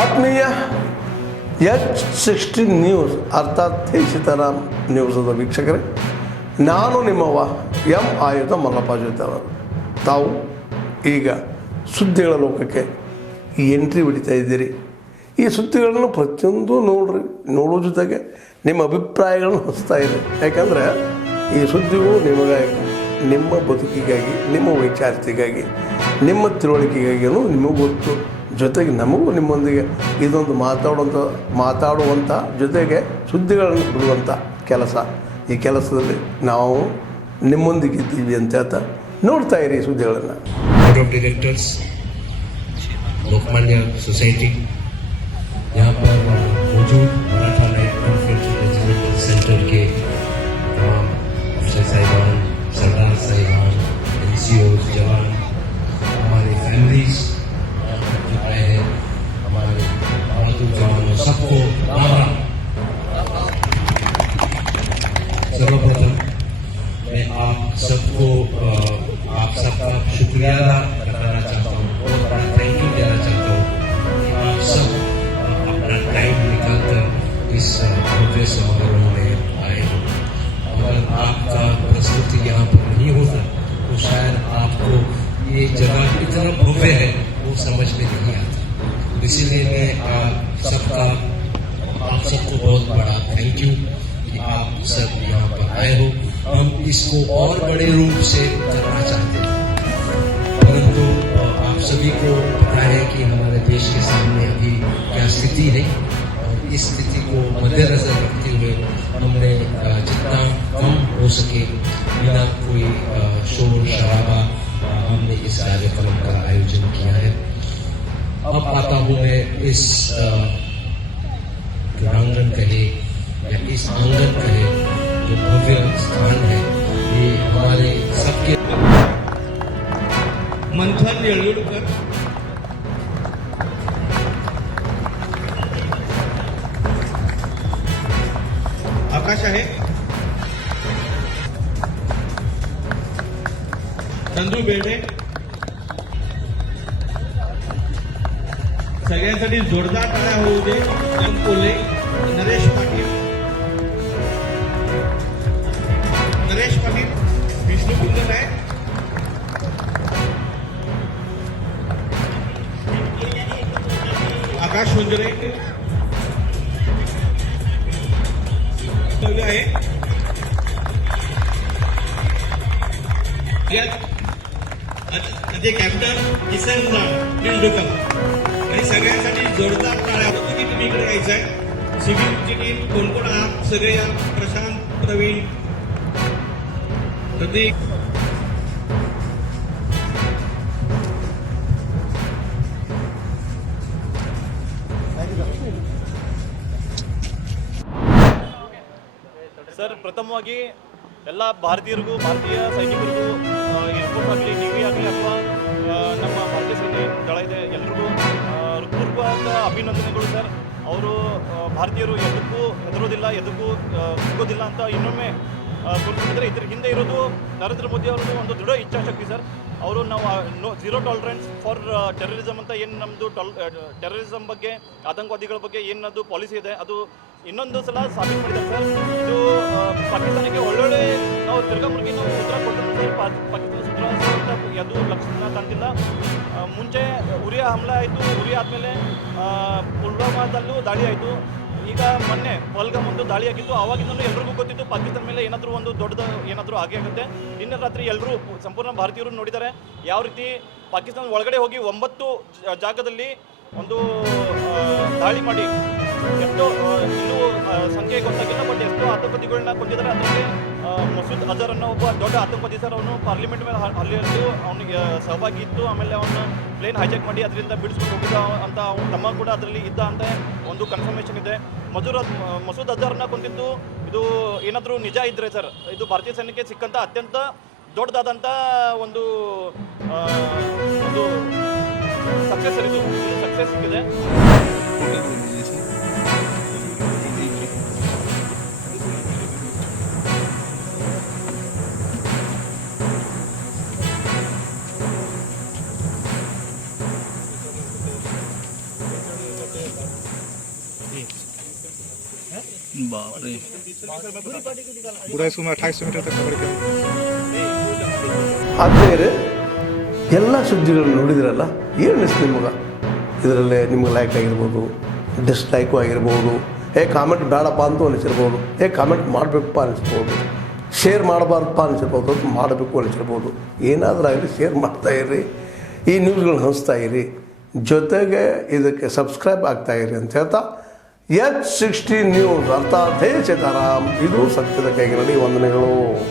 ಆತ್ಮೀಯ H16 news ಅರ್ಥಾತ್ ಸೀತಾರಾಮ್ ನ್ಯೂಸದ ವೀಕ್ಷಕರೇ, ನಾನು ನಿಮ್ಮವ ಎಂ ಆಯುಧ ಮಲ್ಲಪ್ಪ ಜೊತೆ ಅವರು. ತಾವು ಈಗ ಸುದ್ದಿಗಳ ಲೋಕಕ್ಕೆ ಎಂಟ್ರಿ ಹೊಡಿತಾ ಇದ್ದೀರಿ. ಈ ಸುದ್ದಿಗಳನ್ನು ಪ್ರತಿಯೊಂದು ನೋಡೋ ಜೊತೆಗೆ ನಿಮ್ಮ ಅಭಿಪ್ರಾಯಗಳನ್ನು ಹೊಸ್ತಾ ಇದೆ. ಯಾಕಂದರೆ ಈ ಸುದ್ದಿಗಳು ನಿಮಗಾಗಿ, ನಿಮ್ಮ ಬದುಕಿಗಾಗಿ, ನಿಮ್ಮ ವೈಚಾರಿಕೆಗಾಗಿ, ನಿಮ್ಮ ತಿಳುವಳಿಕೆಗಾಗಿಯೂ ನಿಮಗೆ ಗೊತ್ತು. ಜೊತೆಗೆ ನಮಗೂ ನಿಮ್ಮೊಂದಿಗೆ ಇದೊಂದು ಮಾತಾಡುವಂಥ ಜೊತೆಗೆ ಸುದ್ದಿಗಳನ್ನು ಬಿಡುವಂಥ ಕೆಲಸ. ಈ ಕೆಲಸದಲ್ಲಿ ನಾವು ನಿಮ್ಮೊಂದಿಗೆ ಇದ್ದೀವಿ ಅಂತ ಹೇಳ್ತಾ ನೋಡ್ತಾ ಇರಿ ಸುದ್ದಿಗಳನ್ನು. Board of directors Lokmanya society यहाँ पर मौजूद मराठा लाइफ डेवलपमेंट सेंटर के अफसर साहिबान, सरदार साहिबान, NCO जवान, हमारे फैमिलीज जो आए हैं, हमारे पालतू जवानों सबको राम राम। सर्वप्रथम मैं आप सबको आप सबका शुक्रिया अदा करना चाहता हूँ, बहुत बड़ा थैंक यू देना चाहता हूँ कि आप सब अपना टाइम निकालकर इस भव्य समारोह में आए। अगर आपका प्रस्तुति यहाँ पर नहीं होता तो शायद आपको ये जगह इतना भव्य है वो समझ में नहीं आता। इसीलिए मैं आप सबको बहुत बड़ा थैंक यू कि आप सब यहाँ पर आए हो। हम इसको और बड़े रूप से करना चाहते हैं, परंतु आप सभी को पता है कि हमारे देश के सामने अभी क्या स्थिति है, और इस स्थिति को मद्देनजर रखते हुए हमने जितना कम हो सके बिना कोई शोर शराबा हमने इस कार्यक्रम का आयोजन किया है। अब आता हूँ मैं इस प्रांगण कहे या इस आंगन कहे जो भव्य स्थान है, ये हमारे सबके मंथन येळूरकर, आकाश आहे, चंदू बेडे, सगळ्यांसाठी जोरदार टाळ्या होऊ दे. कोले, नरेश पाटील, विष्णू कुंदन आहे, आकाश वंजरे आहे, कॅप्टन किसन प्लीज वेलकम. आणि सगळ्यांसाठी जोरदार टाळ्या होतो की तुम्ही इकडे यायचं आहे. सिव्हिलची टीम कोण कोण आहात सगळे या, प्रशांत, प्रवीण, प्रतीक, ಸರ್, ಪ್ರಥಮವಾಗಿ ಎಲ್ಲ ಭಾರತೀಯರಿಗೂ, ಭಾರತೀಯ ಸೈನಿಕರಿಗೂ, ಏರ್ಫೋರ್ಸ್ ಆಗಲಿ, ನೇವಿ ಆಗಲಿ ಅಥವಾ ನಮ್ಮ ಭಾರತೀಯ ಸೈನ್ಯ ದಳ ಇದೆ ಎಲ್ಲರಿಗೂ ಹೃತ್ಪೂರ್ವಕ ಅಭಿನಂದನೆಗಳು ಸರ್. ಅವರು ಭಾರತೀಯರು ಎದಕ್ಕೂ ಹೆದರೋದಿಲ್ಲ, ಎದಕ್ಕೂ ಸಿಗೋದಿಲ್ಲ ಅಂತ ಇನ್ನೊಮ್ಮೆ ತೋರಿಸಿದ್ರೆ. ಇದ್ರ ಹಿಂದೆ ಇರೋದು ನರೇಂದ್ರ ಮೋದಿ ಅವರದ್ದು ಒಂದು ದೃಢ ಇಚ್ಛಾಶಕ್ತಿ ಸರ್. ಅವರು ನಾವು ಝೀರೋ ಟಾಲರೆನ್ಸ್ ಫಾರ್ ಟೆರರಿಸಮ್ ಅಂತ ಏನು ನಮ್ಮದು ಟೆರರಿಸಮ್ ಬಗ್ಗೆ, ಆತಂಕವಾದಿಗಳ ಬಗ್ಗೆ ಏನದು ಪಾಲಿಸಿ ಇದೆ, ಅದು ಇನ್ನೊಂದು ಸಲ ಸಾಬೀತು ಮಾಡಿದ್ದಾರೆ ಸರ್. ಇದು ಪಾಕಿಸ್ತಾನಕ್ಕೆ ಒಳ್ಳೊಳ್ಳೆ ನಾವು ತಿರ್ಗಾಮುರ್ಗಿ ನಾವು ಉತ್ತರ ಕೊಟ್ಟರು ಸರ್. ಪಾಕಿಸ್ತಾನ ಸುಧಾರಿಸುವಂಥ ಯಾವುದೂ ಲಕ್ಷಣ ಕಾಣ್ತಿಲ್ಲ. ಮುಂಚೆ ಉರಿಯ ಹಮ್ಲೆ ಆಯಿತು, ಉರಿ ಆದಮೇಲೆ ಪುಲ್ವಾಮಾದಲ್ಲೂ ದಾಳಿ ಆಯಿತು. ಈಗ ಮೊನ್ನೆ ಪಹಲ್ಗಾಮ್ ಒಂದು ದಾಳಿ ಆಗಿತ್ತು. ಆವಾಗಿಂದಲೂ ಎಲ್ರಿಗೂ ಗೊತ್ತಿತ್ತು ಪಾಕಿಸ್ತಾನ ಮೇಲೆ ಏನಾದರೂ ಒಂದು ದೊಡ್ಡದು ಏನಾದರೂ ಆಗೇ ಆಗುತ್ತೆ. ನಿನ್ನೆ ರಾತ್ರಿ ಎಲ್ಲರೂ ಸಂಪೂರ್ಣ ಭಾರತೀಯರು ನೋಡಿದ್ದಾರೆ ಯಾವ ರೀತಿ ಪಾಕಿಸ್ತಾನ ಒಳಗಡೆ ಹೋಗಿ 9 ಜಾಗದಲ್ಲಿ ಒಂದು ದಾಳಿ ಮಾಡಿ ಎಷ್ಟೋ ಇನ್ನೂ ಸಂಖ್ಯೆ ಗೊತ್ತಾಗಿಲ್ಲ, ಬಟ್ ಎಷ್ಟೋ ಆತಂಕವಾದಿಗಳನ್ನ ಕೊಂದಿದ್ದಾರೆ. ಅದರಲ್ಲಿ ಮಸೂದ್ ಅಜರ್ ಅನ್ನೋ ಒಬ್ಬ ದೊಡ್ಡ ಆತಂಕವಾದಿ ಸರ್. ಅವನು ಪಾರ್ಲಿಮೆಂಟ್ ಮೇಲೆ ಹಲ್ಲೆಯಲ್ಲೂ ಅವನಿಗೆ ಸಹಭಾಗಿ ಇತ್ತು. ಆಮೇಲೆ ಅವನ್ನ ಪ್ಲೇನ್ ಹೈಜಾಕ್ ಮಾಡಿ ಅದರಿಂದ ಬಿಡಿಸ್ಕೊಂಡು ಹೋಗಿದ್ದ ಅಂತ ಅವನ ತಮ್ಮ ಕೂಡ ಅದರಲ್ಲಿ ಇದ್ದ ಅಂತ ಒಂದು ಕನ್ಫರ್ಮೇಷನ್ ಇದೆ. ಮಸೂದ್ ಅಜರ್ನ ಕೊಂದಿದ್ದು ಇದು ಏನಾದರೂ ನಿಜ ಇದ್ದರೆ ಸರ್, ಇದು ಭಾರತೀಯ ಸೈನ್ಯಕ್ಕೆ ಸಿಕ್ಕಂಥ ಅತ್ಯಂತ ದೊಡ್ಡದಾದಂಥ ಒಂದು ಸಕ್ಸೆಸ್ ಸರ್. ಇದು ಸಕ್ಸೆಸ್ ಸಿಕ್ಕಿದೆ. पूरा इसको मैं 2800 मीटर तक कवर किया। ಆದ್ಮೇಲೆ ಎಲ್ಲ ಸುದ್ದಿಗಳನ್ನು ನೋಡಿದ್ರಲ್ಲ ಏನು ಅನಿಸ್ತು ನಿಮಗೆ? ಇದರಲ್ಲೇ ನಿಮ್ಗೆ ಲೈಕ್ ಆಗಿರ್ಬೋದು, ಡಿಸ್ಲೈಕು ಆಗಿರ್ಬೋದು, ಕಾಮೆಂಟ್ ಬೇಡಪ್ಪ ಅಂತ ಅನಿಸಿರ್ಬೋದು, ಕಾಮೆಂಟ್ ಮಾಡಬೇಕಪ್ಪ ಅನಿಸ್ಬೋದು, ಶೇರ್ ಮಾಡಬಾರ್ದಪ್ಪ ಅನಿಸಿರ್ಬೋದು, ಅದು ಮಾಡಬೇಕು ಅನಿಸಿರ್ಬೋದು. ಏನಾದರೂ ಆಗಲಿ ಶೇರ್ ಮಾಡ್ತಾಯಿರಿ, ಈ ನ್ಯೂಸ್ಗಳನ್ನ ಹಂಚ್ತಾ ಇರಿ, ಜೊತೆಗೆ ಇದಕ್ಕೆ ಸಬ್ಸ್ಕ್ರೈಬ್ ಆಗ್ತಾಯಿರಿ ಅಂತ ಹೇಳ್ತಾ H16 ನ್ಯೂಸ್ ಅರ್ಥಾತ್ ಹೇ ಸೀತಾರಾಮ್, ಇದು ಸತ್ಯದ ಕೈಗೆ ನಡಿ. ವಂದನೆಗಳು.